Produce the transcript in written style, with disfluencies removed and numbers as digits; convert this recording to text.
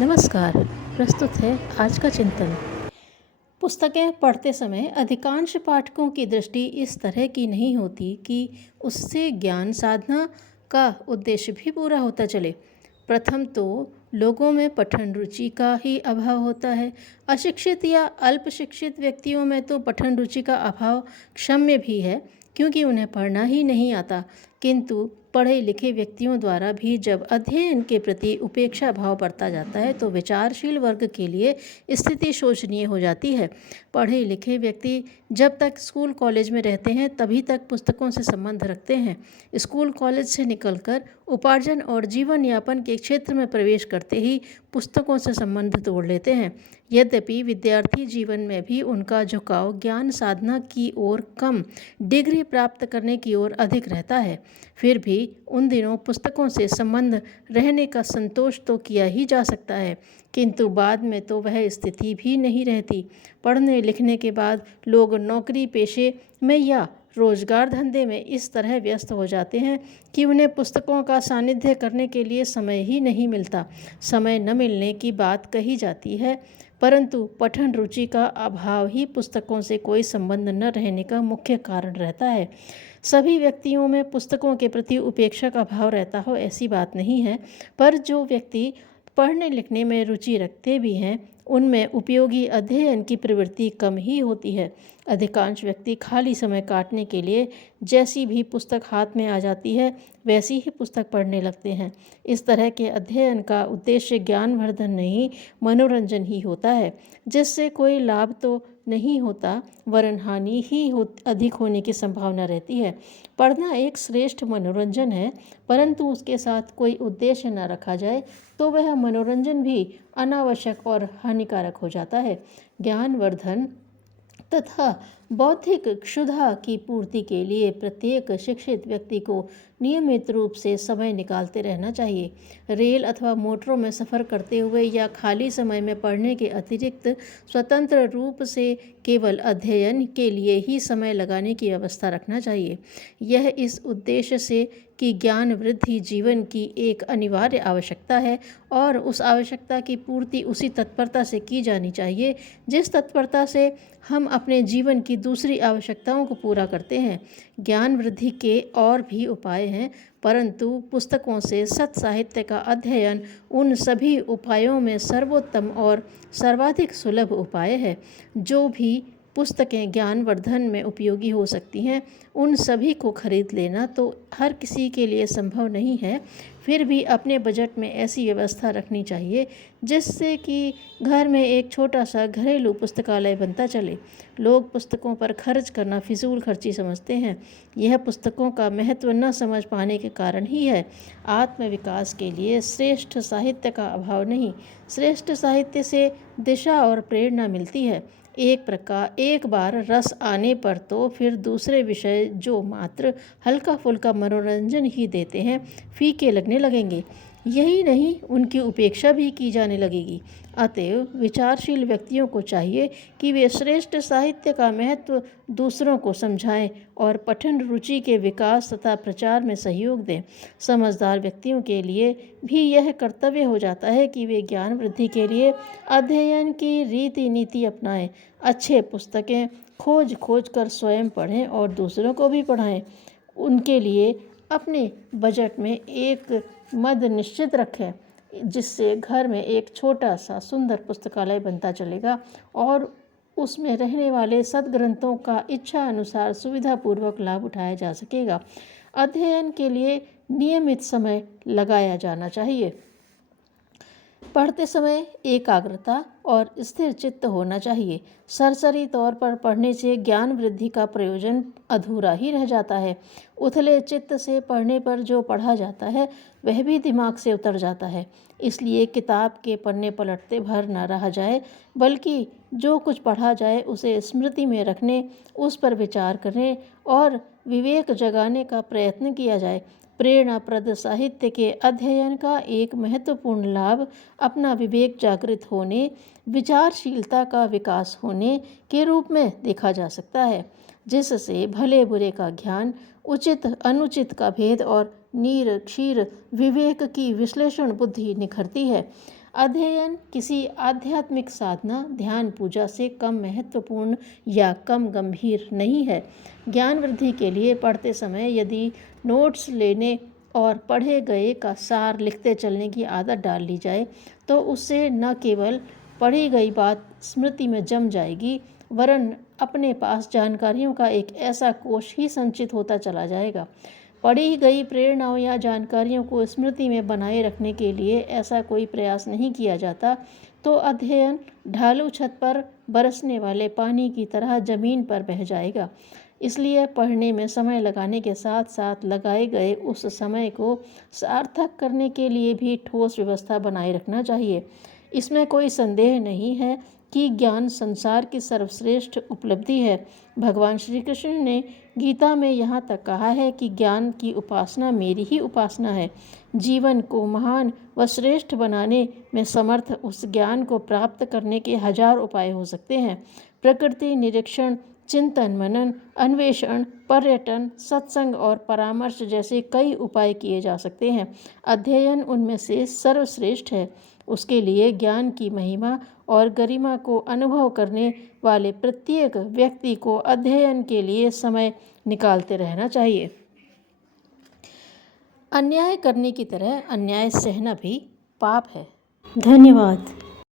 नमस्कार। प्रस्तुत है आज का चिंतन। पुस्तकें पढ़ते समय अधिकांश पाठकों की दृष्टि इस तरह की नहीं होती कि उससे ज्ञान साधना का उद्देश्य भी पूरा होता चले। प्रथम तो लोगों में पठन रुचि का ही अभाव होता है। अशिक्षित या अल्प शिक्षित व्यक्तियों में तो पठन रुचि का अभाव क्षम्य भी है, क्योंकि उन्हें पढ़ना ही नहीं आता। किंतु पढ़े लिखे व्यक्तियों द्वारा भी जब अध्ययन के प्रति उपेक्षा भाव बढ़ता जाता है तो विचारशील वर्ग के लिए स्थिति शोचनीय हो जाती है। पढ़े लिखे व्यक्ति जब तक स्कूल कॉलेज में रहते हैं तभी तक पुस्तकों से संबंध रखते हैं। स्कूल कॉलेज से निकलकर उपार्जन और जीवन यापन के क्षेत्र में प्रवेश करते ही पुस्तकों से संबंध तोड़ लेते हैं। यद्यपि विद्यार्थी जीवन में भी उनका झुकाव ज्ञान साधना की ओर कम, डिग्री प्राप्त करने की ओर अधिक रहता है, फिर भी उन दिनों पुस्तकों से संबंध रहने का संतोष तो किया ही जा सकता है, किंतु बाद में तो वह स्थिति भी नहीं रहती। पढ़ने लिखने के बाद लोग नौकरी पेशे में या रोजगार धंधे में इस तरह व्यस्त हो जाते हैं कि उन्हें पुस्तकों का सानिध्य करने के लिए समय ही नहीं मिलता। समय न मिलने की बात कही जाती है, परंतु पठन रुचि का अभाव ही पुस्तकों से कोई संबंध न रहने का मुख्य कारण रहता है। सभी व्यक्तियों में पुस्तकों के प्रति उपेक्षा का भाव रहता हो ऐसी बात नहीं है, पर जो व्यक्ति पढ़ने लिखने में रुचि रखते भी हैं उनमें उपयोगी अध्ययन की प्रवृत्ति कम ही होती है। अधिकांश व्यक्ति खाली समय काटने के लिए जैसी भी पुस्तक हाथ में आ जाती है वैसी ही पुस्तक पढ़ने लगते हैं। इस तरह के अध्ययन का उद्देश्य ज्ञानवर्धन नहीं, मनोरंजन ही होता है, जिससे कोई लाभ तो नहीं होता वरन हानि ही अधिक होने की संभावना रहती है। पढ़ना एक श्रेष्ठ मनोरंजन है, परंतु उसके साथ कोई उद्देश्य न रखा जाए तो वह मनोरंजन भी अनावश्यक और हानिकारक हो जाता है। ज्ञानवर्धन तथा बौद्धिक क्षुधा की पूर्ति के लिए प्रत्येक शिक्षित व्यक्ति को नियमित रूप से समय निकालते रहना चाहिए। रेल अथवा मोटरों में सफ़र करते हुए या खाली समय में पढ़ने के अतिरिक्त स्वतंत्र रूप से केवल अध्ययन के लिए ही समय लगाने की व्यवस्था रखना चाहिए। यह इस उद्देश्य से कि ज्ञान वृद्धि जीवन की एक अनिवार्य आवश्यकता है और उस आवश्यकता की पूर्ति उसी तत्परता से की जानी चाहिए जिस तत्परता से हम अपने जीवन की दूसरी आवश्यकताओं को पूरा करते हैं। ज्ञान वृद्धि के और भी उपाय हैं, परंतु पुस्तकों से सत् साहित्य का अध्ययन उन सभी उपायों में सर्वोत्तम और सर्वाधिक सुलभ उपाय है। जो भी पुस्तकें ज्ञानवर्धन में उपयोगी हो सकती हैं उन सभी को खरीद लेना तो हर किसी के लिए संभव नहीं है, फिर भी अपने बजट में ऐसी व्यवस्था रखनी चाहिए जिससे कि घर में एक छोटा सा घरेलू पुस्तकालय बनता चले। लोग पुस्तकों पर खर्च करना फिजूल खर्ची समझते हैं। यह पुस्तकों का महत्व न समझ पाने के कारण ही है। आत्मविकास के लिए श्रेष्ठ साहित्य का अभाव नहीं, श्रेष्ठ साहित्य से दिशा और प्रेरणा मिलती है। एक बार रस आने पर तो फिर दूसरे विषय जो मात्र हल्का फुल्का मनोरंजन ही देते हैं फीके लगने लगेंगे। यही नहीं, उनकी उपेक्षा भी की जाने लगेगी। अतएव विचारशील व्यक्तियों को चाहिए कि वे श्रेष्ठ साहित्य का महत्व दूसरों को समझाएं और पठन रुचि के विकास तथा प्रचार में सहयोग दें। समझदार व्यक्तियों के लिए भी यह कर्तव्य हो जाता है कि वे ज्ञान वृद्धि के लिए अध्ययन की रीति नीति अपनाएं। अच्छे पुस्तकें खोज खोज कर स्वयं पढ़ें और दूसरों को भी पढ़ाएं। उनके लिए अपने बजट में एक मद निश्चित रखें, जिससे घर में एक छोटा सा सुंदर पुस्तकालय बनता चलेगा और उसमें रहने वाले सद्ग्रंथों का इच्छा अनुसार सुविधापूर्वक लाभ उठाया जा सकेगा। अध्ययन के लिए नियमित समय लगाया जाना चाहिए। पढ़ते समय एकाग्रता और स्थिर चित्त होना चाहिए। सरसरी तौर पर पढ़ने से ज्ञान वृद्धि का प्रयोजन अधूरा ही रह जाता है। उथले चित्त से पढ़ने पर जो पढ़ा जाता है वह भी दिमाग से उतर जाता है। इसलिए किताब के पन्ने पलटते भर न रहा जाए, बल्कि जो कुछ पढ़ा जाए उसे स्मृति में रखने, उस पर विचार करने और विवेक जगाने का प्रयत्न किया जाए। प्रेरणाप्रद साहित्य के अध्ययन का एक महत्वपूर्ण लाभ अपना विवेक जागृत होने, विचारशीलता का विकास होने के रूप में देखा जा सकता है, जिससे भले बुरे का ज्ञान, उचित अनुचित का भेद और नीर क्षीर विवेक की विश्लेषण बुद्धि निखरती है। अध्ययन किसी आध्यात्मिक साधना, ध्यान, पूजा से कम महत्वपूर्ण या कम गंभीर नहीं है। ज्ञान वृद्धि के लिए पढ़ते समय यदि नोट्स लेने और पढ़े गए का सार लिखते चलने की आदत डाल ली जाए तो उससे न केवल पढ़ी गई बात स्मृति में जम जाएगी, वरन अपने पास जानकारियों का एक ऐसा कोश ही संचित होता चला जाएगा। पढ़ी गई प्रेरणाओं या जानकारियों को स्मृति में बनाए रखने के लिए ऐसा कोई प्रयास नहीं किया जाता तो अध्ययन ढालू छत पर बरसने वाले पानी की तरह जमीन पर बह जाएगा। इसलिए पढ़ने में समय लगाने के साथ साथ लगाए गए उस समय को सार्थक करने के लिए भी ठोस व्यवस्था बनाए रखना चाहिए। इसमें कोई संदेह नहीं है कि ज्ञान संसार की सर्वश्रेष्ठ उपलब्धि है। भगवान श्री कृष्ण ने गीता में यहाँ तक कहा है कि ज्ञान की उपासना मेरी ही उपासना है। जीवन को महान व श्रेष्ठ बनाने में समर्थ उस ज्ञान को प्राप्त करने के 1000 उपाय हो सकते हैं। प्रकृति निरीक्षण, चिंतन मनन, अन्वेषण, पर्यटन, सत्संग और परामर्श जैसे कई उपाय किए जा सकते हैं। अध्ययन उनमें से सर्वश्रेष्ठ है। उसके लिए ज्ञान की महिमा और गरिमा को अनुभव करने वाले प्रत्येक व्यक्ति को अध्ययन के लिए समय निकालते रहना चाहिए। अन्याय करने की तरह अन्याय सहना भी पाप है। धन्यवाद।